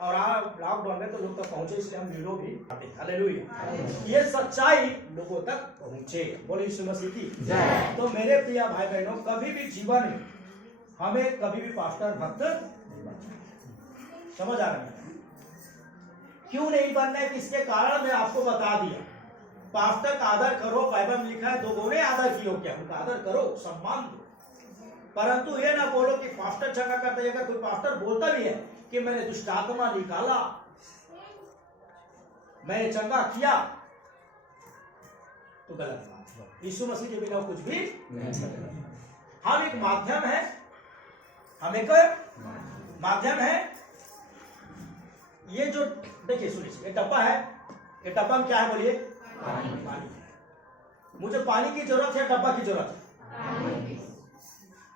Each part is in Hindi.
और आप लॉकडाउन में तो लोग तक पहुंचे, इसलिए हम वीडियो भी आते हैं। हालेलुया। ये सच्चाई लोगों तक पहुंचे। बोले यीशु मसीह की जय। तो मेरे प्रिय भाई बहनों, कभी भी जीवन में हमें कभी भी पास्टर भक्त नहीं बनना। समझ आ रहा है? क्यों नहीं बनना है, किसके कारण मैं आपको बता दिया। पास्टर का आदर करो, बाइबल में लिखा है दो गुने आदर कियो, क्या उनका आदर करो, सम्मान दो। परंतु ये ना बोलो कि पास्टर चंगा करता है। अगर कोई पास्टर बोलता भी है कि मैंने दुष्ट आत्मा निकाला, मैंने चंगा किया, तो गलत बात है। यीशु मसीह के बिना कुछ भी नहीं। हम एक माध्यम है, हम एक माध्यम है। ये जो देखिए सुनिए, ये डब्बा है, ये डब्बा में क्या है बोलिए? पानी। मुझे पानी की जरूरत है, डब्बा की जरूरत है,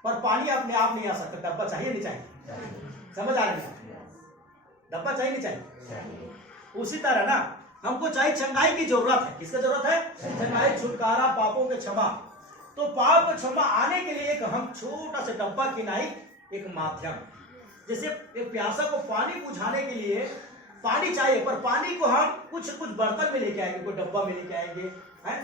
पर पानी अपने आप नहीं आ सकता। डब्बा चाहिए नहीं चाहिए? समझ आ रही है? डब्बा चाहिए नहीं चाहिए? उसी तरह ना हमको चाहिए चंगाई की जरूरत है। किसका जरूरत है? चंगाई, छुटकारा, पापों के क्षमा। तो पाप के क्षमा आने के लिए एक हम छोटा सा डब्बा की नहीं, एक माध्यम। जैसे एक प्यासा को पानी बुझाने के लिए पानी चाहिए, पर पानी को हम कुछ बर्तन में लेके आएंगे, कोई डब्बा में लेके आएंगे, हैं,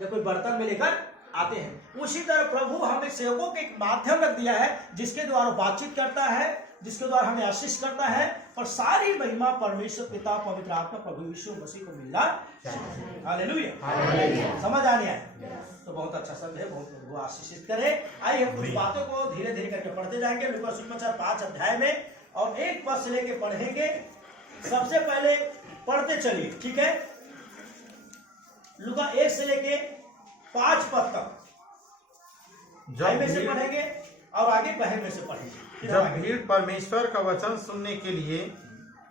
या कोई बर्तन में लेकर आते हैं। उसी तरह प्रभु हमें सेवकों के एक माध्यम रख दिया है, जिसके द्वारा बातचीत करता है, जिसके द्वारा हमें आशीष करता है। और सारी महिमा परमेश्वर पिता, पवित्र आत्मा, प्रभु यीशु मसीह को मिलना चाहिए। हालेलुया। समझ आने आए तो बहुत अच्छा शब्द है, बहुत प्रभु आशीषित करे। आइए हम कुछ बातों को धीरे धीरे करके पढ़ते जाएंगे। लूका सुसमाचार 5 अध्याय में, और 1 पद से लेके पढ़ेंगे। सबसे पहले पढ़ते चलिए, ठीक है? लूका 1 से लेके 5 पद तक जय में से पढ़ेंगे और आगे बहन में से पढ़ेंगे। जब भीड़ परमेश्वर का वचन सुनने के लिए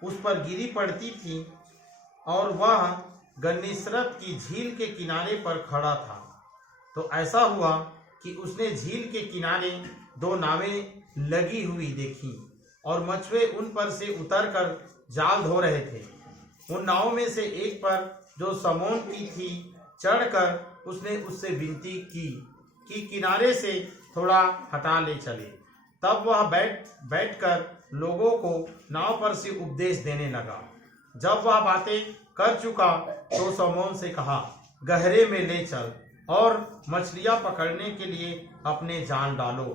उस पर गिरी पड़ती थी, और वह गन्नेसरत की झील के किनारे पर खड़ा था, तो ऐसा हुआ कि उसने झील के किनारे 2 नावें लगी हुई देखी, और मछुए उन पर से उतरकर जाल धो रहे थे। उन नावों में से एक पर, जो समौन की थी, चढ़कर उसने उससे विनती की कि किनारे से थोड़ा हटा ले चले। तब वह बैठकर लोगों को नाव पर से उपदेश देने लगा। जब वह बातें कर चुका तो समौन से कहा, गहरे में ले चल और मछलियां पकड़ने के लिए अपने जाल डालो।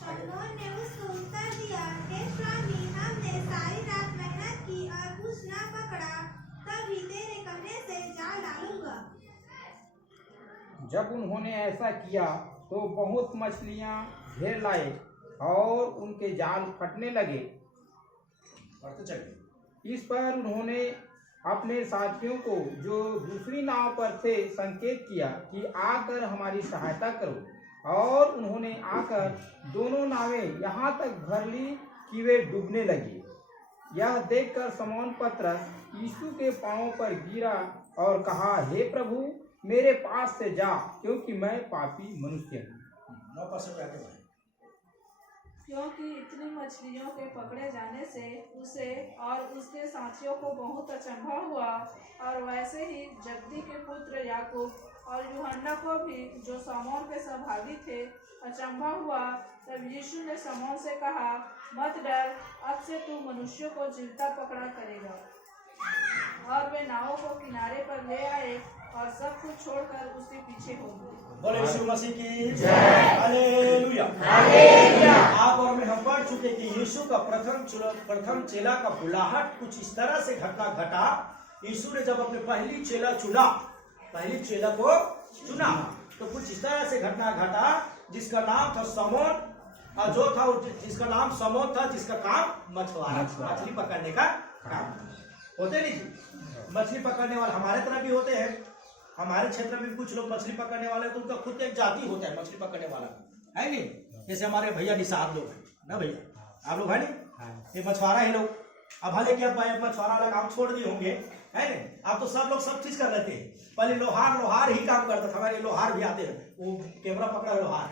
समौन ने उसको उत्तर दिया, हे स्वामी, हमने सारी रात मेहनत की और कुछ न पकड़ा, तब भी तेरे कहने से जाल डालूंगा। जब उन्होंने ऐसा किया तो बहुत मछलियां घेर लाए और उनके जाल फटने लगे। इस पर उन्होंने अपने साथियों को, जो दूसरी नाव पर थे, संकेत किया कि आकर हमारी सहायता करो। और उन्होंने आकर दोनों नावें यहाँ तक भर ली कि वे डूबने लगी। यह देखकर समौन पतरस यीशु के पांवों पर गिरा और कहा, हे प्रभु, मेरे पास से जा, क्योंकि मैं पापी मनुष्य हूँ। क्योंकि इतनी मछलियों के पकड़े जाने से उसे और उसके साथियों को बहुत अचंभा हुआ, और वैसे ही जब्दी के पुत्र याकूब और यूहन्ना को भी, जो समौन के सहभागी थे, अचंभा हुआ। तब यीशु ने समौन से कहा, मत डर, अब से तू मनुष्यों को जीवता पकड़ा करेगा। और वे नावों को किनारे पर ले आए और सब कुछ छोड़कर उसके पीछे हो गए। बोले यीशु मसीह की जय। हालेलुया। हालेलुया। आप और मैं हम पढ़ चुके कि यीशु का प्रथम चेला का बुलाहट कुछ इस तरह से घटना घटा। यीशु ने जब अपने पहली चेला को चुना, तो कुछ इस तरह से घटना घटा, जिसका नाम था समौन, और जो था जिसका नाम समौन था, जिसका काम मछुआरा, मछली पकड़ने का काम। होते नहीं जी मछली पकड़ने वाले, हमारे तरह भी होते हैं। हमारे क्षेत्र में कुछ लोग मछली पकड़ने वाले, तो उनका खुद एक जाति होता है मछली पकड़ने वाला, है नहीं? जैसे हमारे भैया निषाद लोग हैं ना, भैया आप लोग है नहीं, ये मछुआरा है लोग। अब भले कि अब मछुआरा वाला काम छोड़ दिए होंगे, है नहीं? आप तो सब लोग सब चीज कर लेते हैं। पहले लोहार ही काम करता था। हमारे लोहार भी आते हैं, वो कैमरा पकड़ा लोहार,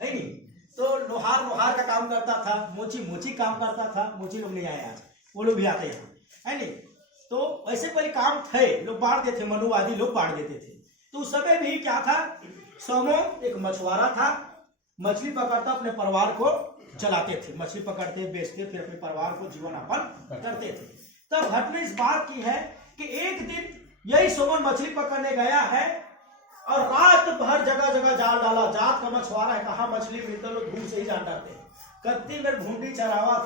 है नहीं? तो लोहार का काम करता था। मोची काम करता था। मोची लोग नहीं आए आज, वो लोग भी आते हैं, है नहीं? तो ऐसे पहले काम थे, लोग बांट देते, मनुवादी लोग बांट देते थे। तो उस समय भी क्या था, समौन एक मछुआरा था, मछली पकड़ता, अपने परिवार को चलाते थे, मछली पकड़ते बेचते फिर अपने परिवार को जीवन यापन करते थे। तब घटना इस बात की है कि एक दिन यही सोमन मछली पकड़ने गया है और रात भर जगह जगह जाल डाला। जात का मछुआरा है, कहाँ मछली मिलता है, लोग दूर से ही जाल डालते हैं। कत्ती में भूंडी चरावा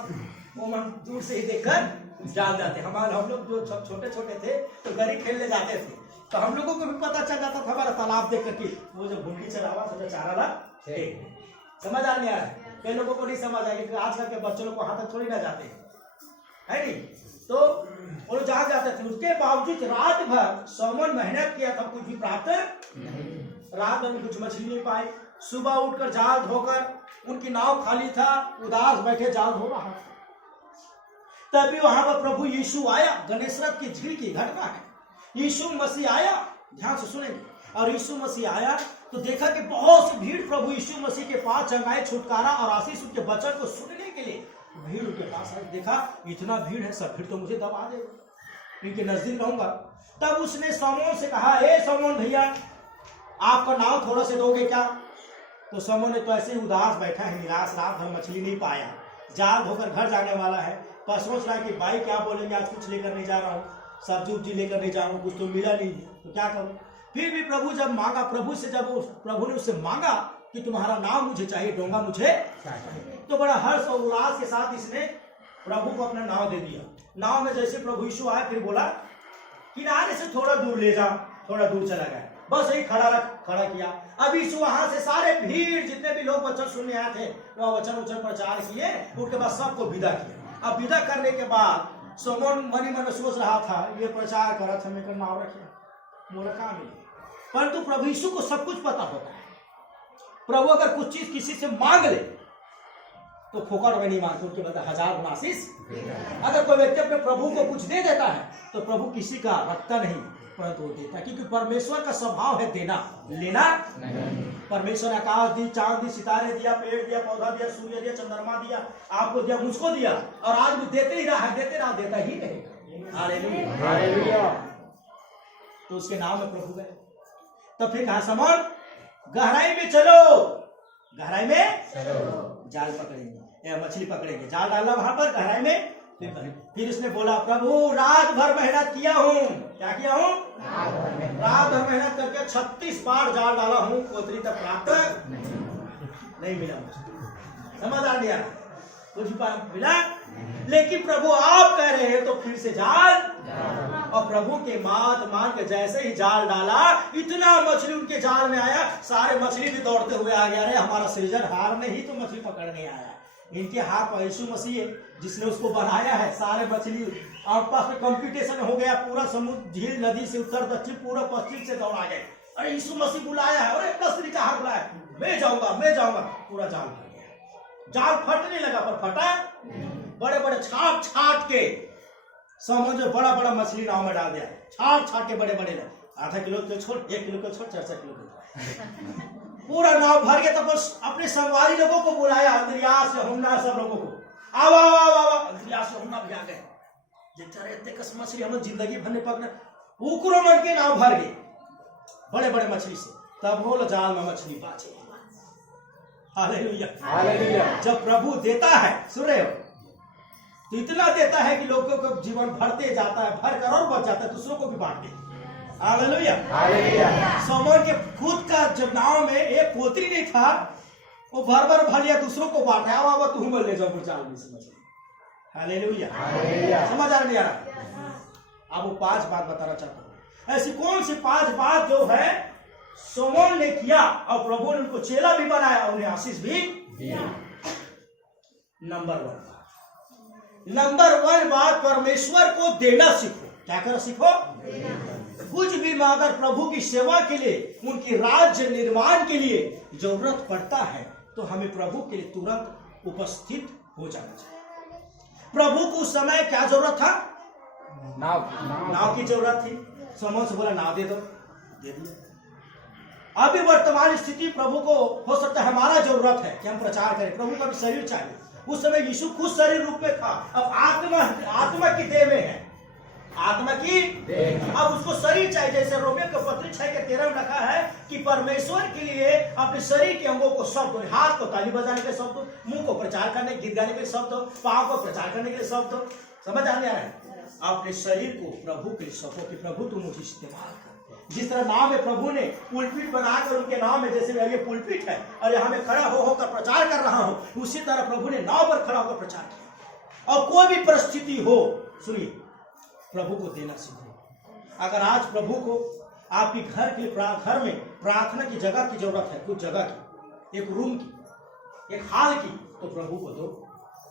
वो मन दूर से ही देखकर जाल डालते। हम लोग जो छोटे छोटे थे तो गरी खेलने जाते थे, तो हम लोगों को भी पता चल जाता था हमारा तालाब देख करके वो जो भूंडी चरावा तो चारा ला समझ आ नहीं आ रहा है। कई लोगों को नहीं समझ आएगी कि आजकल के बच्चों को वहां तक थोड़ी ना जाते है नहीं, तो वो जहां जाते थे। उसके बावजूद रात भर सोमन मेहनत किया था, कुछ भी प्राप्त रात में कुछ मछली नहीं पाई। सुबह उठकर जाल धोकर उनकी नाव खाली था, उदास बैठे जाल धो रहा था। तभी वहां पर प्रभु यीशु आया। गणेशरथ की झील की घटना है। यीशु मसीह आया, ध्यान से सुनेंगे। और यीशु मसीह आया तो देखा कि बहुत सी भीड़ प्रभु यीशु मसीह के पास चंगाई, छुटकारा और आशीष उनके वचन को सुनने के लिए भीड़ उनके पास आई। देखा इतना भीड़ है, सब भीड़ तो मुझे दबा देगा, इनके नजदीक रहूंगा। तब उसने समोन से कहा, ए समोन भैया, आपका नाव थोड़ा से दोगे क्या? तो समोन ने तो ऐसे ही उदास बैठा है, निराश, रात भर मछली नहीं पाया, जाल धोकर घर जाने वाला है। पर सोच रहा है कि भाई क्या बोलेंगे, आज कुछ लेकर नहीं जा रहा हूँ, सब्जी उब्जी लेकर नहीं जा रहा हूँ, कुछ तो मिला नहीं तो क्या करूँ। फिर भी प्रभु जब मांगा, प्रभु से जब प्रभु ने उससे मांगा कि तुम्हारा नाम मुझे चाहिए, डोंगा मुझे, तो बड़ा हर्ष और उल्लास के साथ इसने प्रभु को अपना नाव दे दिया। नाव में जैसे प्रभु यीशु आए फिर बोला किनारे से थोड़ा दूर ले जा, थोड़ा दूर चला गया, बस यही खड़ा किया। अब यीशु वहां से सारे भीड़ जितने भी लोग वचन सुनने आए थे वह वचन प्रचार किए, उसके बाद सबको विदा किया। अब विदा करने के बाद सोमोन मनी मन सोच रहा था ये प्रचार करा था, मैं नाव रखिया मोरा काम नहीं। परंतु प्रभु यीशु को सब कुछ पता होता है। प्रभु अगर कुछ चीज किसी से मांग ले तो फोकट में नहीं मांगते, उनके बदले 1000 गुना आशीष। अगर कोई व्यक्ति अपने प्रभु को कुछ दे देता है तो प्रभु किसी का रखता नहीं, परंतु वो देता है, क्योंकि परमेश्वर का स्वभाव है देना, लेना नहीं। परमेश्वर ने आकाश दी, चांद दी, सितारे दिया, पेड़ दिया, पौधा दिया, सूर्य दिया, चंद्रमा दिया, आपको दिया, मुझको दिया, और आज भी देते ही रहा है, देते रहा, देता ही रहेगा। हालेलुया। तो उसके नाम में प्रभु गए। तो फिर कहा समोन गहराई में चलो, गहराई में जाल पकड़ेंगे, मछली पकड़ेंगे, जाल डालना वहां पर गहराई में। फिर उसने बोला प्रभु रात भर मेहनत किया हूँ, क्या किया हूँ, रात भर मेहनत करके 36 बार जाल डाला हूँ, कोतरी तक प्राप्त नहीं मिला मुझे। समझ आ गया, कुछ मिला। लेकिन प्रभु आप कह रहे हैं तो फिर से जाल, और प्रभु के मात मान के जैसे ही जाल डाला इतना मछली उनके जाल में आया, सारे मछली भी दौड़ते हुए आ गया। अरे हमारा सृजनहार ने ही तो मछली पकड़ने आया, इनके हाथ पर यीशु मसीह है जिसने उसको बनाया है। सारे मछली आपस में कंपटीशन हो गया, पूरा समुद्र, झील, नदी से उत्तर दक्षिण, पूरा पश्चिम से दौड़ा गए। अरे यीशु मसीह बुलाया है, अरे कसरी का हाथ बुलाया, मैं जाऊंगा, पूरा जाल फट गया। जाल फटने लगा, पर फटा बड़े बड़े छाट के समझ बड़ा बड़ा मछली नाव में डाल दिया, छाट के बड़े बड़े, आधा किलो के छोड़, 1 किलो के छोड़, 4 किलो के पूरा नाव भर गया। तब बस अपने संगवारी लोगों को बुलाया, अंद्रियास, यूहन्ना, सब लोगों को, आओ। अंद्रियास, यूहन्ना भी आ गए। इतने कस मछली हम जिंदगी भर ने पकड़े, उकरो मन के नाव भर गए बड़े बड़े मछली से। तब बोलो जाल में मछली बाचे। हालेलुया। जब प्रभु देता है, सुन रहे हो, तो इतना देता है कि लोगों को जीवन भरते जाता है, भर कर और बच जाता है, दूसरों को भी बांटते। हालेलुया। समोन के खुद का जब नाव में एक पोतरी नहीं था, वो भर लिया, दूसरों को बांटा, आवा तू बोल ले जाओ जाल में से मछली। हालेलुया। समझ आ नहीं आ रहा। अब वो 5 बात बताना चाहता हूँ। ऐसी कौन सी 5 बात जो है समोन ने किया और प्रभु ने उनको चेला भी बनाया, उन्हें आशीष भी दिया। नंबर 1 बात, परमेश्वर को देना सीखो। क्या कर सीखो? कुछ भी अगर प्रभु की सेवा के लिए, उनकी राज्य निर्माण के लिए जरूरत पड़ता है तो हमें प्रभु के लिए तुरंत उपस्थित हो जाना चाहिए। प्रभु को उस समय क्या जरूरत था? नाव की जरूरत थी। समोन से बोला नाव दे दो, दे दिया। अभी वर्तमान स्थिति प्रभु को हो सकता है हमारा जरूरत है कि हम प्रचार करें, प्रभु का भी शरीर चाहिए। उस समय यीशु खुद शरीर रूप में था, अब आत्मा की देह में है। आत्मा की अब उसको शरीर चाहिए। जैसे रोमियो के पत्री 6:13 में लिखा है कि परमेश्वर के लिए अपने शरीर के अंगों को शब्द दो, हाथ को ताली बजाने के लिए शब्द दो, मुंह को प्रचार करने गीत गाने के लिए शब्द दो, पाँव को प्रचार करने के लिए शब्द दो। समझ आने आ रहा है? अपने शरीर को प्रभु के सौंपो कि प्रभु तुम मुझे इस्तेमाल कर। जिस तरह नाम में प्रभु ने पुलपिट बनाकर उनके नाम में, जैसे ये पुलपिट है और यहाँ में खड़ा होकर प्रचार कर रहा हूँ, उसी तरह प्रभु ने नाव पर खड़ा होकर प्रचार किया। और कोई भी परिस्थिति हो, सुनिए, प्रभु को देना सीखो। अगर आज प्रभु को आपके घर में प्रार्थना की जगह की जरूरत है, कुछ जगह की, एक रूम की, एक हाल की, तो प्रभु को दो।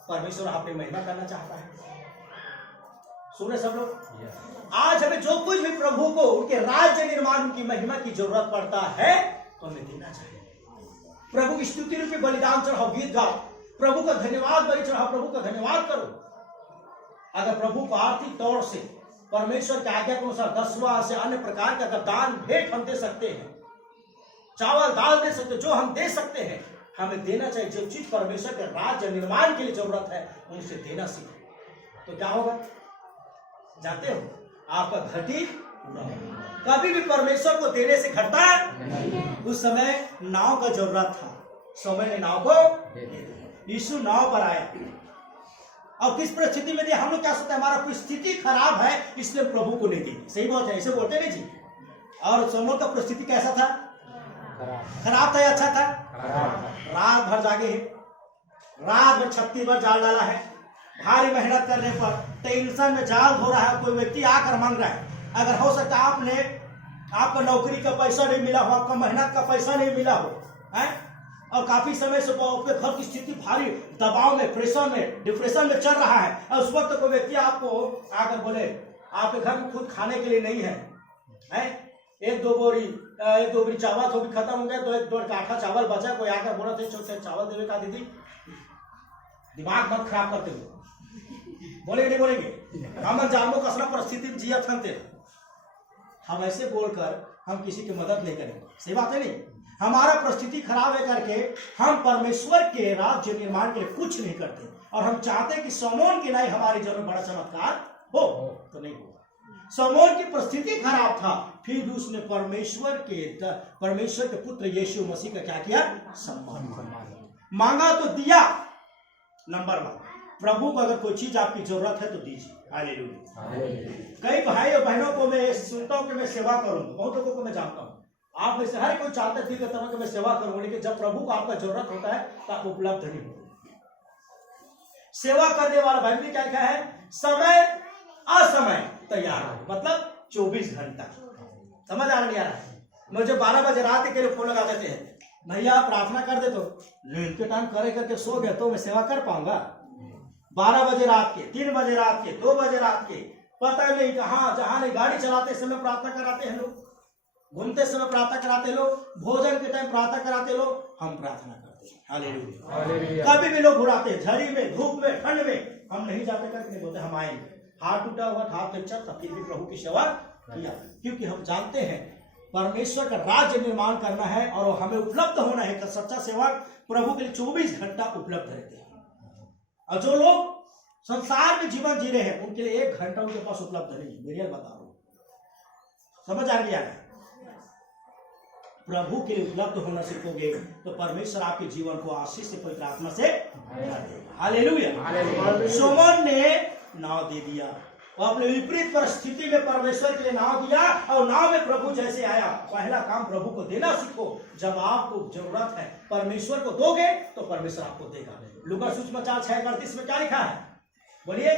परमेश्वर आप पे महिमा करना चाहता है। सुने सब लोग, आज हमें जो कुछ भी प्रभु को उनके राज्य निर्माण, उनकी महिमा की जरूरत पड़ता है तो हमें देना चाहिए। प्रभु की स्तुति रूपी बलिदान चढ़ाओ, गीत गाओ, प्रभु का धन्यवाद बलि चढ़ाओ, प्रभु का धन्यवाद करो। अगर प्रभु को आर्थिक तौर से परमेश्वर के आज्ञा के अनुसार 10वां से अन्य प्रकार का अगर दान भेंट हम दे सकते हैं, चावल दाल दे सकते, जो हम दे सकते हैं हमें देना चाहिए। जो चीज परमेश्वर के राज्य निर्माण के लिए जरूरत है उनसे देना सीखो, तो क्या होगा जानते हो? आपका घटी पूरा होगा। कभी भी परमेश्वर को देने से घटता है। उस समय नाव का जरूरत था, समय ने नाव को दे दिया। यीशु नाव पर आया और किस परिस्थिति में दिया? हम लोग क्या सोचते हैं हमारा परिस्थिति खराब है इसलिए प्रभु को नहीं दी। सही बात है, ऐसे बोलते नहीं जी। और सोमों का परिस्थिति कैसा था? खराब था या अच्छा था? रात भर जागे हैं, रात भर 36 बार जाल डाला है, भारी मेहनत करने पर टेंशन में जाल धो रहा है। कोई व्यक्ति आकर मांग रहा है, अगर हो सकता है आपका नौकरी का पैसा नहीं मिला हो, आपका मेहनत का पैसा नहीं मिला हो, है? और काफी समय से आपके घर की स्थिति भारी दबाव में, प्रेशर में, डिप्रेशन में चल रहा है, और उस वक्त कोई व्यक्ति आपको आकर बोले आपके घर में खुद खाने के लिए नहीं है, है? एक दो बोरी चावल तो भी खत्म हो गया, तो एक 2 आटा चावल बचा, कोई आकर बोला थे चावल देवे का दीदी, दिमाग मत खराब करते हो, बोलेंगे नहीं बोलेंगे? हम जानबो कसना परिस्थिति में जिया थे। हम ऐसे बोलकर हम किसी की मदद नहीं करेंगे, सही बात है नहीं? हमारा परिस्थिति खराब है करके हम परमेश्वर के राज्य निर्माण के लिए कुछ नहीं करते, और हम चाहते हैं कि समोन की नहीं हमारे जीवन में बड़ा चमत्कार हो, तो नहीं होगा। समोन की परिस्थिति खराब था, फिर भी उसने परमेश्वर के पुत्र यीशु मसीह का क्या किया? सम्मान मांगा तो दिया। नंबर 1, प्रभु को अगर कोई चीज आपकी जरूरत है तो दीजिए। हालेलुया। कई भाई और बहनों को मैं सुनता हूं कि मैं सेवा करूंगा, बहुत लोगों को मैं जानता हूं, आप में से हर कोई चाहते थे कि मैं सेवा करूंगा, लेकिन जब प्रभु को आपका जरूरत होता है तो आप उपलब्ध नहीं होते। सेवा करने वाला बाइबल में क्या लिखा है? समय असमय तैयार, मतलब 24 घंटा। समझ आ रहा है? मुझे 12 बजे रात के लिए फोन लगा देते हैं, भैया प्रार्थना कर दे, तो के टाइम करे करके सो गए तो मैं सेवा कर पाऊंगा? 12 बजे रात के, 3 बजे रात के, 2 बजे रात के, पता नहीं कहाँ, जहां नहीं, गाड़ी चलाते समय प्रार्थना कराते हैं लोग, घूमते समय प्रार्थना कराते लोग, भोजन के टाइम प्रार्थना कराते लोग, हम प्रार्थना करते हैं। हालेलुया। कभी भी लोग घुराते, झड़ी में, धूप में, ठंड में, हम नहीं जाते करके नहीं बोलते, हम आएंगे। हाथ टूटा हुआ, हाथ फ्रैक्चर था, फिर भी प्रभु की सेवा किया, क्योंकि हम जानते हैं परमेश्वर का राज्य निर्माण करना है और हमें उपलब्ध होना है। कि सच्चा सेवक प्रभु के लिए 24 घंटा उपलब्ध रहते हैं, और जो लोग संसार में जीवन जी रहे हैं उनके लिए 1 घंटा उनके पास उपलब्ध नहीं। मेरी बता रहा हूं, समझ आ गया है? प्रभु के लिए उपलब्ध होना सीखोगे तो परमेश्वर आपके जीवन को आशीष से, पवित्र आत्मा से भर देगा। हालेलुया। सोमन ने नाव दे दिया, और अपने विपरीत परिस्थिति में परमेश्वर के लिए नाव दिया, और नाव में प्रभु जैसे आया। पहला काम प्रभु को देना सीखो। जब आपको जरूरत है परमेश्वर को दोगे तो परमेश्वर आपको देगा। लूका सुसमाचार 6:38 में क्या लिखा है? बोलिए।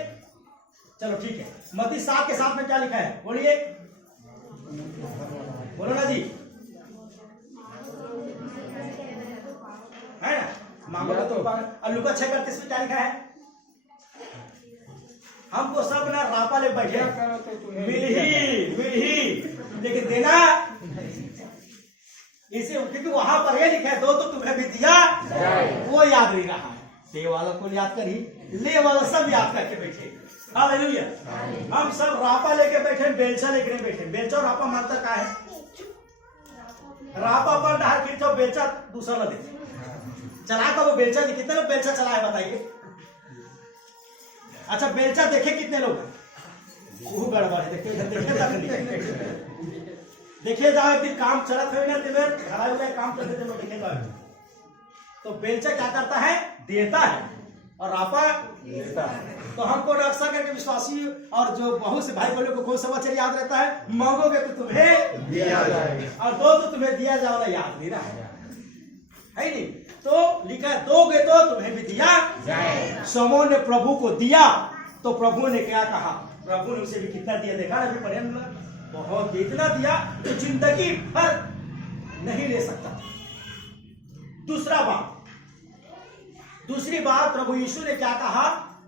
चलो ठीक है, मत्ती 7 के 7 में क्या लिखा है? बोलिए, बोलो ना जी, है ना? मांगो तो और लूका 6:38 में क्या लिखा है? हमको सब ना रापा ले बैठे, मिल ही, लेकिन देना इसे, क्योंकि वहां पर ये लिखा है, दो तो तुम्हें भी दिया, वो याद नहीं रहा है। दे वालों को याद करी, ले वाला सब याद करके बैठे। हालेलुया। हम सब रापा लेके बैठे, बेलचा लेके बैठे। बेलचा और रापा मानता क्या है? रापा पर डाल फिर तो बेलचा दूसरा न दे चला का, वो बेलचा कितने लोग बेलचा चलाए बताइए? अच्छा, बेलचा देखे कितने लोग हैं? वो गड़बड़ है। देखिए जाओ एक दिन काम चलत हुए ना तुम्हें घरा हुए काम करते थे देखे जाओ। तो बेलचा क्या करता है? देता है और रापा लेता है। तो हमको अक्सर करके विश्वासी और जो बहुत से भाई बहनों को कौन समाचार याद रहता है? मांगोगे तो तुम्हें दिया जाएगा और दो तो तुम्हें दिया जाओ याद नहीं रहा है नहीं। तो लिखा है दोगे तो तुम्हें भी दिया जाएगा। शमौन ने प्रभु को दिया तो प्रभु ने क्या कहा? प्रभु ने उसे भी कितना दिया देखा ना, अभी पढ़े हम लोग। बहुत इतना दिया जो जिंदगी भर नहीं ले सकता। दूसरी बात प्रभु यीशु ने क्या कहा?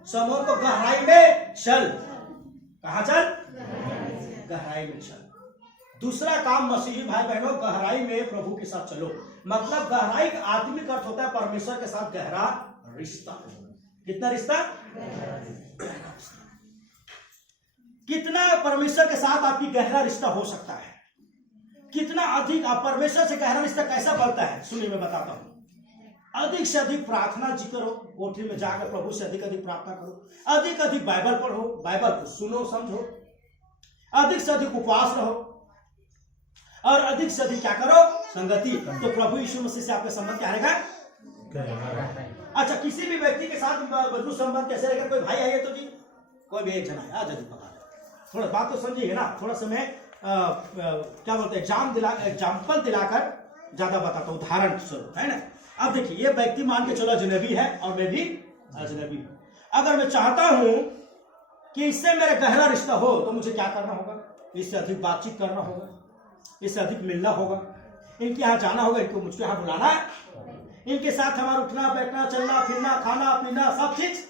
शमौन को गहराई में चल। कहां चल? गहराई में चल। दूसरा काम मसीही भाई बहनों, गहराई में प्रभु के साथ चलो। मतलब गहराई का आत्मिक अर्थ होता है परमेश्वर के साथ गहरा रिश्ता। कितना रिश्ता? कितना परमेश्वर के साथ आपकी गहरा रिश्ता हो सकता है? कितना अधिक आप परमेश्वर से गहरा रिश्ता कैसा बढ़ता है? सुनिए मैं बताता हूं। अधिक से अधिक प्रार्थना जी करो, कोठरी में जाकर प्रभु से अधिक अधिक प्रार्थना करो, अधिक अधिक बाइबल पढ़ो, बाइबल को सुनो समझो, अधिक से अधिक उपवास रहो और अधिक से अधिक क्या करो? संगति। तो प्रभु यीशु मसीह से आपका संबंध क्या रहेगा? अच्छा, किसी भी व्यक्ति के साथ मजबूत संबंध कैसे रहेगा? कोई भाई आइए तो जी, कोई भी एक जना है, आज पका थोड़ा बात तो समझिए ना। थोड़ा सा मैं क्या बोलते हैं एग्जाम्पल दिलाकर ज्यादा बताता हूँ, उदाहरण स्वरूप, है ना। अब देखिए, ये व्यक्ति मान के चलो अजनबी है और मैं भी अजनबी हूँ। अगर मैं चाहता हूं कि इससे मेरा गहरा रिश्ता हो तो मुझे क्या करना होगा? इससे अधिक बातचीत करना होगा, इससे अधिक मिलना होगा, इनके यहाँ जाना होगा, इनको मुझके यहाँ बुलाना है, इनके साथ हमारा उठना बैठना चलना फिरना खाना पीना सब चीज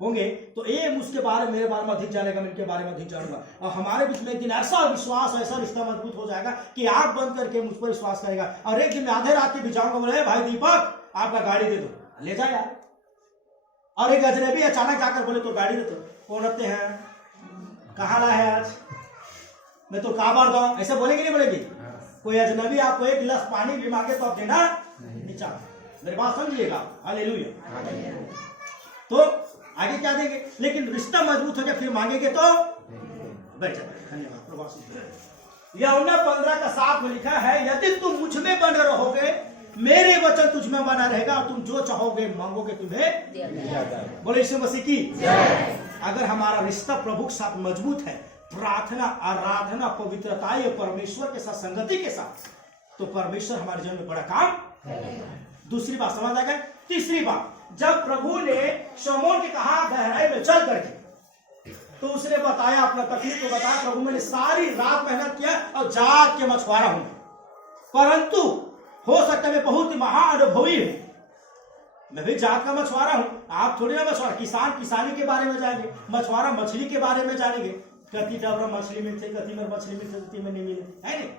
होंगे। तो ये उसके बारे में मेरे बारे में अधिक जानेगा, मैं इनके बारे में अधिक जानूंगा और हमारे बीच में एक दिन ऐसा विश्वास ऐसा रिश्ता मजबूत हो जाएगा कि आंख बंद करके मुझ पर विश्वास करेगा। और एक दिन मैं आधे रात के भी जाऊंगा, बोले भाई दीपक आपका गाड़ी दे दो, ले जा यार। और एक अजनबी अचानक जाकर बोले तो गाड़ी दे दो, कौन रखते हैं, कहाँ लाए है आज, मैं तो कहाँ बार दो, ऐसे बोलेगी नहीं बोलेगी? कोई अजनबी आपको एक गिलास पानी भी मांगे तो आप देना नहीं चाहते। मेरी बात समझिएगा, हालेलुया। तो आगे क्या देंगे? लेकिन रिश्ता मजबूत हो गया फिर मांगेंगे तो बैठ जाता। धन्यवाद। यूहन्ना 15:7 में लिखा है, यदि तुम मुझ में बने रहोगे मेरे वचन तुझ में बना रहेगा और तुम जो चाहोगे मांगोगे तुम्हें दिया जाएगा। बोले यीशु मसीह की जय। अगर हमारा रिश्ता प्रभु के साथ मजबूत है, प्रार्थना आराधना पवित्रता परमेश्वर के साथ संगति के साथ, तो परमेश्वर हमारे जीवन में बड़ा काम। दूसरी बात समझ आ गया। तीसरी बात, जब प्रभु ने शमौन के कहा गहराई में चल करके, तो उसने बताया अपना तकलीफ को बताया, प्रभु मैंने सारी रात मेहनत किया और जाग के मछुआरा हूं, परंतु हो सकता है मैं बहुत ही महाअनुभवी हूं, मैं भी जाग का मछुआरा हूं। आप थोड़ी ना मछुआरा, किसान किसानी के बारे में जानेंगे, मछुआरा मछली के बारे में जानेंगे, कति डबरा मछली मिलते, कति में मछली मिलते, कति में नहीं मिले, है नहीं?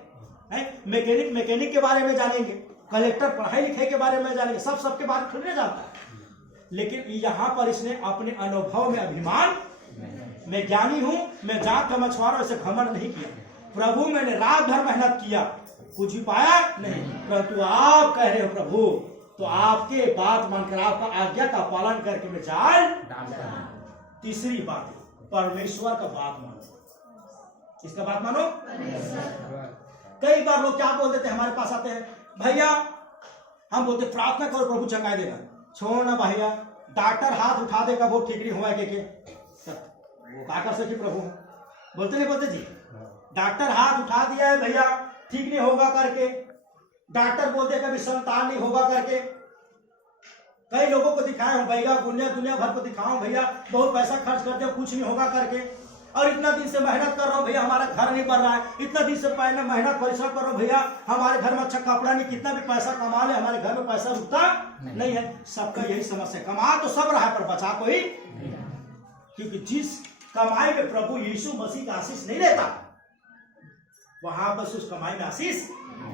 मैकेनिक के बारे में जानेंगे, कलेक्टर पढ़ाई लिखाई के बारे में जानेंगे, सबके बारे में थोड़ी ना जानता है। लेकिन यहाँ पर इसने अपने अनुभव में अभिमान, मैं ज्ञानी हूं, मैं जाग का मछुआरा, ऐसे घमंड नहीं किया। प्रभु मैंने रात भर मेहनत किया, कुछ भी पाया नहीं, परंतु आप कह रहे हो प्रभु, तो आपके बात मानकर आपका आज्ञा का पालन करके मैं जाल डालता हूं। तीसरी बात, परमेश्वर का बात मानो। किसका बात मानो? कई बार लोग क्या बोल देते हैं, हमारे पास आते हैं, भैया हम बोलते प्रार्थना करो प्रभु चंगाई देगा। छोड़ ना भैया, डॉक्टर हाथ उठा देगा वो ठीक नहीं हुआ के वो क्या कर सके प्रभु? बोलते नहीं बोलते जी? डॉक्टर हाथ उठा दिया है भैया ठीक नहीं होगा करके, डॉक्टर बोलते कभी संतान नहीं होगा करके। कई लोगों को दिखाया हूं भैया, दुनिया भर को दिखाऊं भैया, बहुत पैसा खर्च करते हो कुछ नहीं होगा करके, और इतना दिन से मेहनत कर रहा हूं भैया हमारा घर नहीं बढ़ रहा है, इतना दिन से पहले मेहनत परिश्रम कर रहा हूं भैया, हमारे घर में अच्छा कपड़ा नहीं, कितना भी पैसा कमा ले हमारे घर में पैसा रुकता नहीं है। सबका यही समस्या, कमा तो सब रहा है पर बचा कोई, क्योंकि जिस कमाई में प्रभु यीशु मसीह का आशीष नहीं रहता, वहां बस उस कमाई में आशीष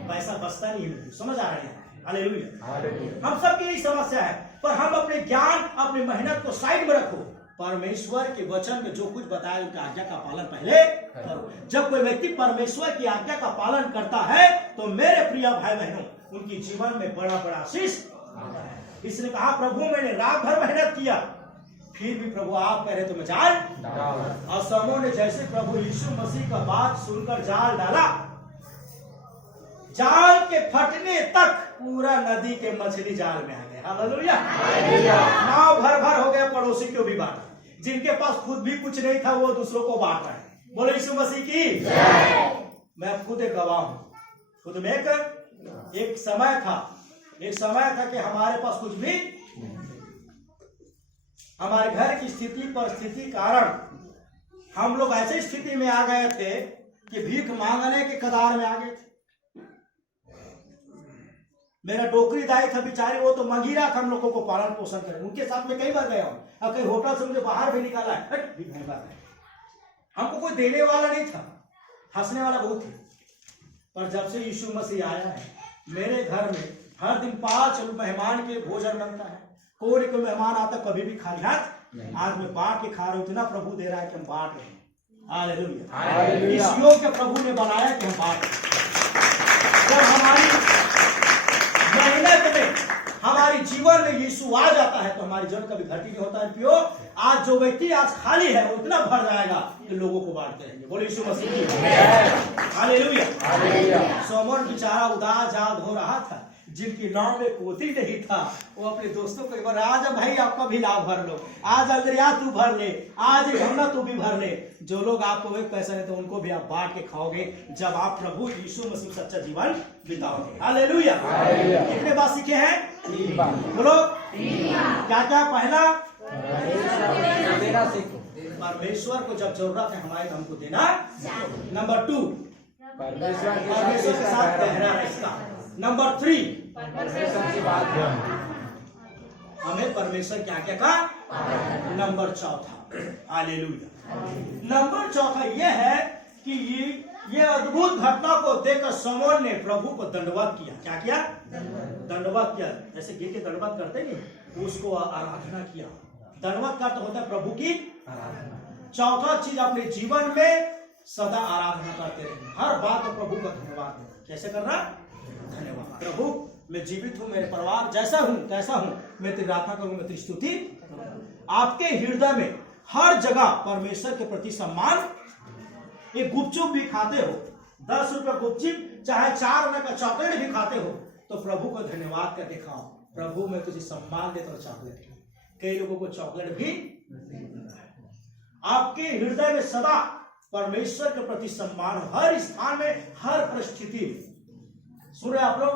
पैसा बचता नहीं है। समझ आ रहे हैं? हालेलुया। हम सबकी यही समस्या है, पर हम अपने ज्ञान अपनी मेहनत को साइड में रखो, परमेश्वर के वचन में जो कुछ बताया उनकी आज्ञा का पालन पहले करो। जब कोई व्यक्ति परमेश्वर की आज्ञा का पालन करता है तो मेरे प्रिय भाई बहनों, उनके जीवन में बड़ा बड़ा आशीष आता है। इसने कहा प्रभु मैंने रात भर मेहनत किया, फिर भी प्रभु आप कह रहे तो मैं जाल और समूह ने जैसे प्रभु यीशु मसीह का बात सुनकर जाल डाला, जाल के फटने तक पूरा नदी के मछली जाल में आ गए। हालेलुया। नाव भर भर हो गया, पड़ोसी को भी बांटा, जिनके पास खुद भी कुछ नहीं था वो दूसरों को बांट रहे। बोले यीशु मसीह की जय। मैं खुद एक गवाह हूं, खुद में एक समय था कि हमारे पास कुछ भी, हमारे घर की स्थिति परिस्थिति कारण हम लोग ऐसी स्थिति में आ गए थे कि भीख मांगने के कतार में आ गए थे। मेरा डोकरी दाई था बेचारे, वो तो मंगीरा था हम लोगों को पालन पोषण करे, उनके साथ में कई बार गया हूं और कई होटल से मुझे बाहर भी निकाला है। हमको कोई देने वाला नहीं था, हंसने वाला बहुत थे। पर जब से यीशु मसीह आया है मेरे घर में हर दिन 5 मेहमान के भोजन बनता है। कोई मेहमान आता कभी भी खाली हाथ, आज मैं बांट के खा रहा हूं, इतना प्रभु दे रहा है कि हम बांट रहे हैं। हालेलुया। इस योग के प्रभु ने बनाया कि हम बांट रहे हैं। जब हमारी मेहनत में हमारी जीवन में यीशु आ जाता है तो हमारी जीवन कभी घटी नहीं होता है। पियो, आज जो व्यक्ति आज खाली है वो इतना भर जाएगा कि लोगों को बांटते रहेंगे। बोले यीशु मसीह की हालेलुया। सोमन बेचारा उदास जाद हो रहा था, जिनकी नाव में पोती नहीं था, वो अपने दोस्तों को एक बार, आज भाई आपका भी लाभ भर लो, आज अंदरिया तू भर ले, आज हमला तू भी भर ले। जो लोग आपको एक पैसा नहीं तो उनको भी आप बांट के खाओगे जब आप प्रभु यीशु मसीह सच्चा जीवन बिताओगे। हालेलुया। कितने बात सीखे हैं? बोलो क्या क्या? पहला, परमेश्वर को जब जरूरत है हमारे हमको देना। नंबर 2, परमेश्वर के साथ गहरा रिश्ता। नंबर 3, हमें परमेश्वर क्या क्या कहा। Number 4, hallelujah. नंबर 4 यह है कि ये अद्भुत घटना को देखकर समूह ने प्रभु को दंडवत किया। क्या किया? दंडवत किया। जैसे गिर के दंडवत करते नहीं, उसको आराधना किया। दंडवत का तो होता है प्रभु की आराधना। चौथा चीज, अपने जीवन में सदा आराधना करते रहे, हर बात में प्रभु का धन्यवाद देना। कैसे करना? धन्यवाद। प्रभु मैं जीवित हूँ, मेरे परिवार जैसा हूँ तैसा हूँ, मैं तेरी आराधना करूँ, मैं तेरी स्तुति। आपके हृदय में हर जगह परमेश्वर के प्रति सम्मान। एक गुपचुप भी खाते हो, 10 रुपये गुपचुप, चाहे 4 रुपये का चॉकलेट भी खाते हो, तो प्रभु को धन्यवाद करके खाओ। प्रभु मैं तुझे सम्मान देता हूँ चॉकलेट। कई लोगों को चॉकलेट भी। आपके हृदय में सदा परमेश्वर के प्रति सम्मान, हर स्थान में, हर परिस्थिति में। सुन रहे आप लोग?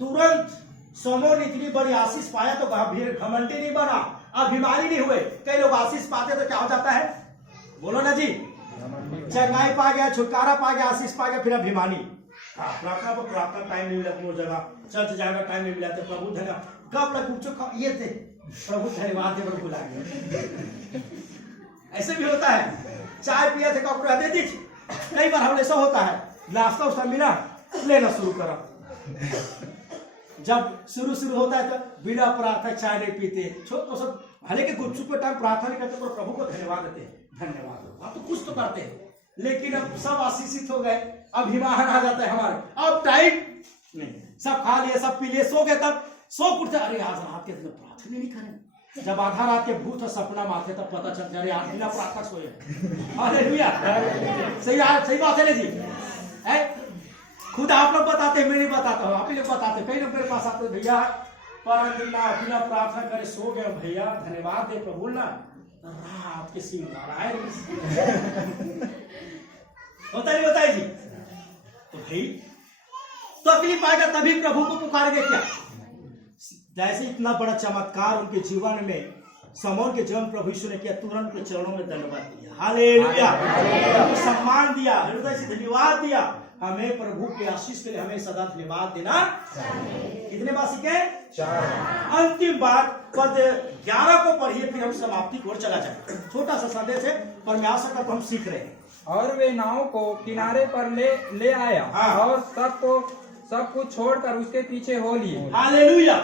तुरंत समूह ने इतनी बड़ी आशीष पाया तो घमंडी नहीं बना, अभिमानी नहीं हुए। कई लोग आशीष पाते तो क्या हो जाता है? बोलो ना जी, चंगाई पा गया, छुटकारा पा गया, आशीष पा गया, फिर अभिमानी। प्रार्थना को प्रार्थना टाइम नहीं मिला, वो जगह चर्च जाएगा टाइम नहीं मिला, तो प्रभु धन्यवाद कब लग कुछ ये थे, प्रभु धन्यवाद दे बुला गया। ऐसे भी होता है। चाय पिया थे कपड़ा दे दी, कई बार हम ऐसा होता है, नाश्ता उसका मिला लेना शुरू करा। जब शुरू होता है तो बिना प्रार्थना चाय नहीं पीते, छोटे सब भले के गुपचुप के टाइम प्रार्थना नहीं करते, पर प्रभु को धन्यवाद देते हैं। धन्यवाद, आप तो कुछ तो करते हैं, लेकिन अब सब आशीषित हो गए, अभिमान आ जाता है हमारे। अब टाइम नहीं, सब खा लिए, सब पी लिए, सो गए, तब सो उठते, अरे आज रात के प्रार्थना नहीं करें। जब आधा रात के भूत सपना माथे तब पता चलता है, अरे आज बिना प्रार्थना सोए। हालेलुया। सही बात है जी। खुद आप लोग बताते, मैं नहीं बताता हूँ, आप ही लोग बताते। कई लोग मेरे पास आते, भैया पर बिना प्रार्थना करे सो गए भैया, धन्यवाद दे प्रभु ना, आपके सिंगार आए होता नहीं होता है जी। तो भाई तकलीफ आएगा तभी प्रभु को पुकारेंगे क्या? जैसे इतना बड़ा चमत्कार उनके जीवन में, समूह के जीवन प्रभु यीशु ने किया, तुरंत के चरणों में धन्यवाद दिया। हालेलुया। सम्मान दिया, हृदय से धन्यवाद दिया। हमें प्रभु के आशीष के लिए हमें सदा धन्यवाद देना। कितने बात सीखे? 4। अंतिम बात पद 11 को पढ़िए, फिर हम समाप्ति की ओर चला जाए। छोटा सा संदेश है, पर मैं आशा करता हूं हम सीख रहे हैं। और वे नाव को किनारे पर ले आया। हाँ। और सब कुछ छोड़कर उसके पीछे हो लिए। हालेलुया।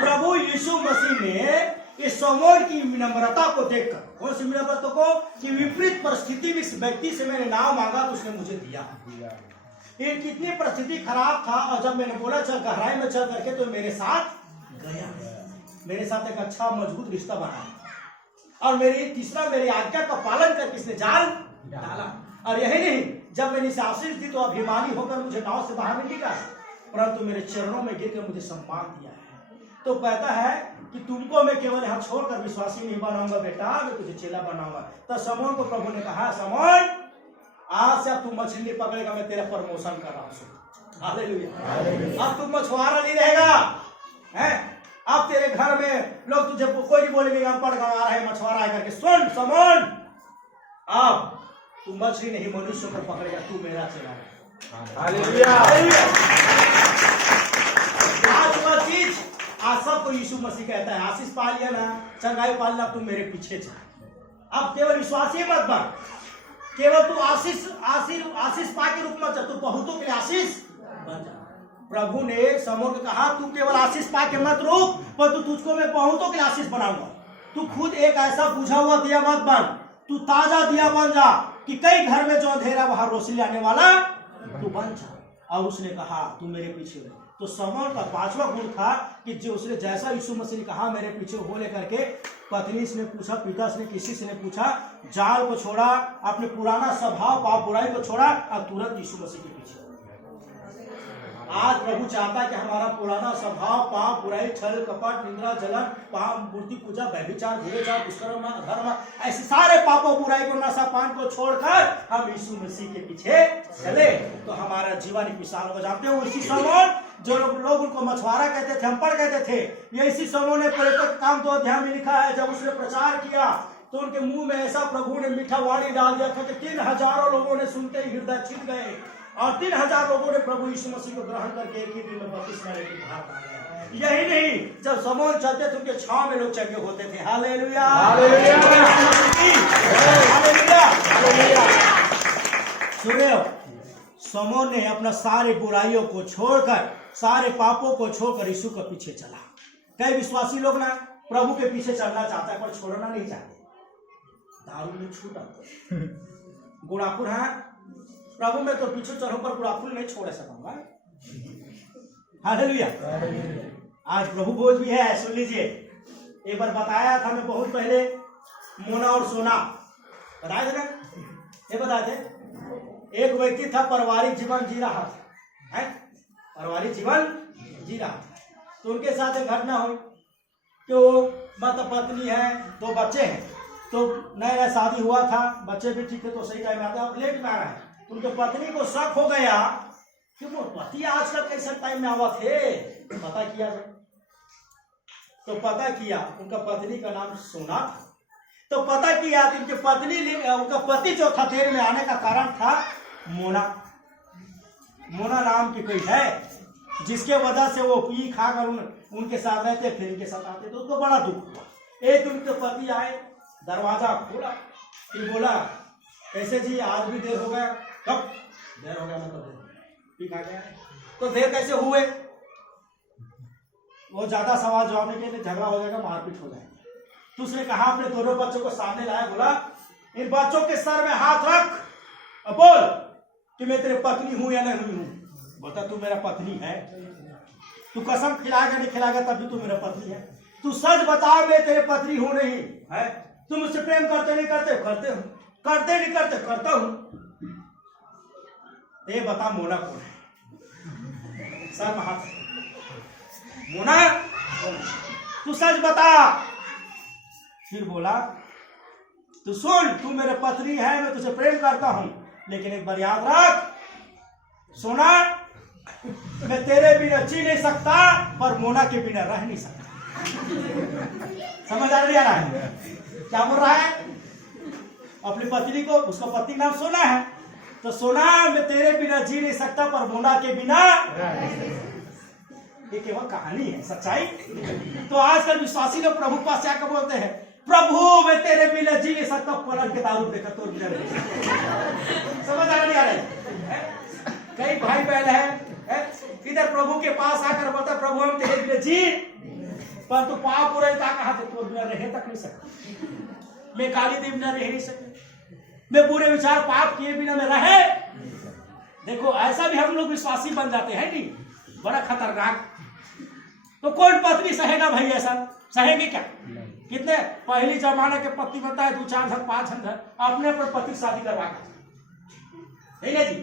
प्रभु यीशु मसीह ने इस समूह की विनम्रता को देखकर, कौन सी विनम्रता को? कि विपरीत परिस्थिति में इस व्यक्ति से मैंने नाव मांगा तो उसने मुझे दिया। ये कितनी परिस्थिति खराब था, और जब मैंने बोला चल गहराई में चल करके, तो मेरे साथ गया, मेरे साथ एक अच्छा मजबूत रिश्ता बनाया। और तीसरा मेरी आज्ञा का पालन करके इसने जाल डाला। और यही नहीं, जब मैंने इसे आशीष दी तो अभिमानी होकर मुझे नाव से बाहर नहीं निकाला, परंतु मेरे चरणों में गिरकर मुझे सम्मान दिया है। तो कहता है कि तुमको मैं केवल यहाँ छोड़कर विश्वासी नहीं बनाऊंगा बेटा, मैं तुझे चेला बनाऊंगा। तो समोन को प्रभु ने कहा, समोन आज से अब तुम मछली नहीं पकड़ेगा, मैं तेरा प्रमोशन कर रहा हूँ। हालेलुया। अब तुम मछुआरा नहीं रहेगा, हैं? अब तेरे घर में लोग तुझे कोई नहीं बोलेंगे अनपढ़ गंवारा है, मछुआरा है करके। सुन समोन, अब तू मछली नहीं मनुष्य को पकड़ेगा, तू मेरा चेला है। हालेलुया। आज वह चीज आज सबको यीशु मसीह कहता है, आशीष पा लिया ना, चंगाई पा लिया, तुम मेरे पीछे चल। अब केवल विश्वासी मत बन, केवल तू आशीष पा के रूप में चल, तू बहुतों के लिए आशीष बन जा। प्रभु ने समोन को कहा, तू केवल आशीष पा के मत रुक, पर तू तुझको मैं बहुतों के लिए आशीष बनाऊंगा। तू खुद एक ऐसा बुझा हुआ दिया मत बन, तू ताजा दिया बन जा कि कई घर में जो अंधेरा वहां रोशनी आने वाला तू बन जा। और उसने कहा, तू मेरे पीछे हो। तो समोन का पांचवा गुण था कि जो उसने जैसा यीशु मसीह ने कहा मेरे पीछे हो लेकर के, पत्नी से ने पूछा, पिता से ने, किसी से ने पूछा, जाल को छोड़ा, अपने पुराना स्वभाव पाप बुराई को छोड़ा और तुरंत यीशु मसीह के पीछे। आज प्रभु चाहता है कि हमारा पुराना स्वभाव पाप बुराई छल कपट निंदा जलन पाप मूर्ति पूजा व्यभिचार दुराचार दुष्कर्म अधर्म ऐसे सारे पापों बुराई को नशा पान को छोड़कर हम यीशु मसीह के पीछे चले तो हमारा जीवन विशाल हो जाते हैं। उसी समोन जो लोग उनको मछुआरा कहते थे, अनपढ़ कहते थे, ये इसी समोन ने पर्यटक काम 2 अध्याय में लिखा है, जब उसने प्रचार किया तो उनके मुंह में ऐसा प्रभु ने मीठा वाणी डाल दिया था कि 3000 लोगों ने सुनते ही हृदय छिप गए और 3000 लोगों ने प्रभु यीशु मसीह को ग्रहण करके एक ही दिन में बपतिस्मा लेके बाहर आ गए। यही नहीं, जब समोन चलते थे उनके छांव में लोग चंगे होते थे। Hallelujah hallelujah hallelujah. सुनिए, समोन ने अपना सारे बुराइयों को छोड़कर, सारे पापों को छोड़कर यीशु के पीछे चला। कई विश्वासी लोग ना प्रभु के पीछे चलना चाहता है पर छोड़ना नहीं चाहते। दारू में छूटा गुड़ापुर है, प्रभु मैं तो पीछे चढ़ूं पर गुड़ापुर नहीं छोड़ सकूंगा। हालेलुया। आज प्रभु भोज भी है, सुन लीजिए। एक बार बताया था मैं बहुत पहले, मोना और सोना बताए थे ना, ये बताए थे। एक व्यक्ति था, पारिवारिक जीवन जी रहा था, है पारिवारिक जीवन जी रहा था। तो उनके साथ एक घटना हुई कि वो मतलब पत्नी है, 2 बच्चे हैं। तो नया नया शादी हुआ था, बच्चे भी ठीक थे, तो सही टाइम में आता, अब लेट में आ रहा है। उनके पत्नी को शक हो गया कि वो पति आजकल कैसे टाइम में आवा थे। पता किया जाए तो पता किया उनका पत्नी का नाम सोना था। तो पता किया कि उनका पति जो था देर में आने का कारण था मोना। मोना नाम की कोई है जिसके वजह से वो पी खाकर उनके साथ रहते, फिर इनके साथ आते, तो उसको बड़ा दुख हुआ। एक दिन उनके पति आए, दरवाजा खोला, फिर बोला, कैसे जी आज भी देर हो गया? कब देर हो गया? मतलब पी खा गया। तो देर कैसे हुए? वो ज्यादा सवाल जवाब नहीं के, झगड़ा हो जाएगा, मारपीट हो जाएगी। तो उसने कहा, अपने दोनों बच्चों को सामने लाया, बोला, इन बच्चों के सर में हाथ रख और बोल कि मैं तेरी पत्नी हूं या नहीं हूं। बोलता, तू मेरा पत्नी है। तू कसम खिलाएगा नहीं खिलाएगा तब भी तू मेरा पत्नी है। तू सच बता, मैं तेरे पत्नी हूं नहीं है? तुम मुझसे प्रेम करते नहीं करते? करते हूं। करते नहीं करते? करता हूं। ये बता मोना कौन है? सर में हाथ। मोना तू सच बता। फिर बोला, तू सुन, तू मेरे पत्नी है, मैं तुझे प्रेम करता हूं, लेकिन एक बार याद रख सोना, मैं तेरे बिना जी नहीं सकता पर मोना के बिना रह नहीं सकता। समझ आ रहा है क्या बोल रहा है? अपनी पत्नी को, उसका पति नाम सोना है, तो सोना मैं तेरे बिना जी नहीं सकता पर मोना के बिना। ये केवल कहानी है, सच्चाई। तो आजकल विश्वासी लोग प्रभु पास जाकर बोलते हैं, प्रभु मैं तेरे बिना जी नहीं सकता, पलट के दारू देकर तो बिना नहीं। समझ आ रही है? कई भाई बहन है इधर प्रभु के पास आकर बोलता, प्रभु हम तेरे बिना जी, पर तू पाप बुराई का कहा थे, तो बिना रह तक नहीं सकता। मैं काली दी बिना रह नहीं सकता, मैं बुरे विचार पाप किए बिना मैं रहे। देखो ऐसा भी हम लोग विश्वासी बन जाते हैं, नहीं बड़ा खतरनाक। तो कौन पत्नी सहेगा भाई? ऐसा सहेगी क्या? कितने पहली जमाने के पति बताए 2 4 घर 5 घर अपने पर पति शादी करवा कर, है ना जी।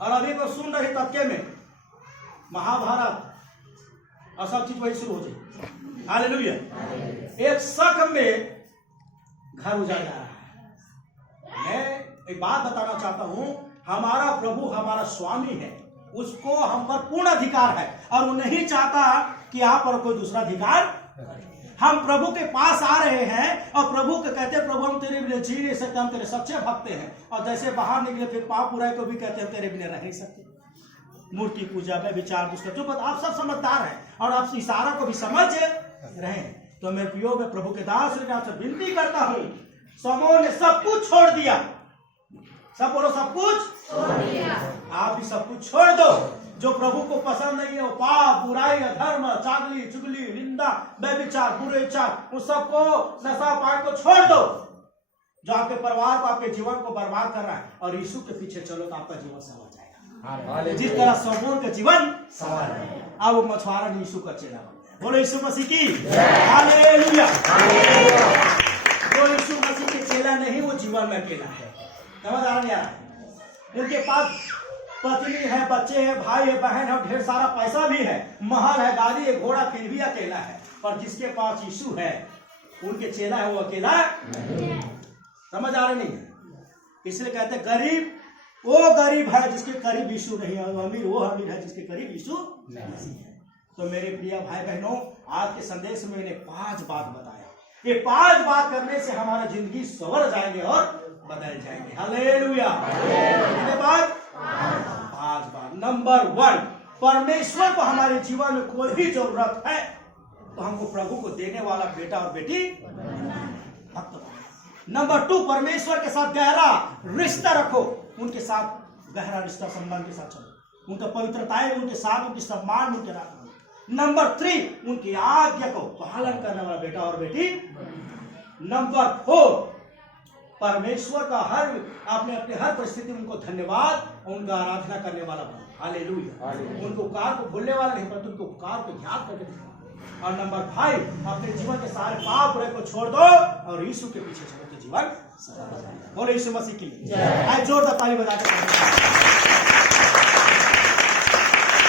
और अभी को सुन रही तबके में महाभारत और सब चीज वही शुरू हो जाए। हालेलुया। एक शक में घर उजाड़ जा रहा है। मैं एक बात बताना चाहता हूं, हमारा प्रभु हमारा स्वामी है, उसको हम पर पूर्ण अधिकार है और वो नहीं चाहता कि आप पर कोई दूसरा अधिकार। हम प्रभु के पास आ रहे हैं और प्रभु के कहते हैं, प्रभु हम तेरे बिना जी नहीं सकते, हम तेरे सच्चे भक्त हैं। और जैसे बाहर निकले फिर पाप बुराई को भी कहते हैं तेरे बिना रह नहीं सकते। मूर्ति पूजा में विचार दुष्कर जो आप सब समझदार हैं और आप इशारा को भी समझ रहे हैं। तो मैं प्रियो में प्रभु के दास आपसे विनती करता हूं, समूह ने सब कुछ छोड़ दिया, सब बोलो सब कुछ छोड़ दिया। आप भी सब कुछ छोड़ दो। जो प्रभु को पसंद नहीं है वो पाप बुराई अधर्म चागली चुगली निंदा व्यभिचार बुरे विचार उन सबको नशा पान को छोड़ दो जो आपके परिवार को आपके जीवन को बर्बाद कर रहा है, और यीशु के पीछे चलो तो आपका जीवन संवर जाएगा। जिस तरह समूह का जीवन संवर है, अब वो मछुआरा यीशु का चेला बन गया। बोलो यीशु मसीह की हालेलुया। जो यीशु मसीह के चेला नहीं वो जीवन में अकेला है। समझ आ रहा है? उनके पास पत्नी है, बच्चे हैं, भाई है, बहन है, ढेर सारा पैसा भी है, महल है, गाड़ी है, घोड़ा, फिर भी अकेला है। पर जिसके पास यीशु है उनके चेला है वो अकेला है। समझ आ रहा नहीं? इसलिए कहते गरीब वो गरीब है जिसके करीब यीशु नहीं है, अमीर वो अमीर है जिसके करीब यीशु नहीं है। तो मेरे प्रिय भाई बहनों, आज के संदेश में मैंने 5 बात बताया। ये 5 बात करने से हमारा जिंदगी संवर जाएंगे और बदल जाएंगे। हालेलुया। कितने बात? 5 बात। नंबर 1, परमेश्वर को हमारे जीवन में कोई भी जरूरत है तो हमको प्रभु को देने वाला बेटा और बेटी भक्त। नंबर 2, परमेश्वर के साथ गहरा रिश्ता रखो, उनके साथ गहरा रिश्ता संबंध के साथ चलो, उनका पवित्रताएं उनके साथ, उनकी सम्मान उनके साथ। नंबर 3, उनकी आज्ञा को पालन करने वाला बेटा और बेटी। नंबर 4, परमेश्वर का अपने अपने हर परिस्थिति में उनको धन्यवाद और उनका आराधना करने वाला बनो। हालेलुया। उनको उपकार को भूलने वाला नहीं, परंतु उनको उपकार को याद करके दिखाओ। और नंबर 5, अपने जीवन के सारे पाप बुराई को छोड़ दो और यीशु के पीछे चलो तो जीवन सफल हो जाएगा। बोलो यीशु मसीह की जय। जोरदार ताली बजा के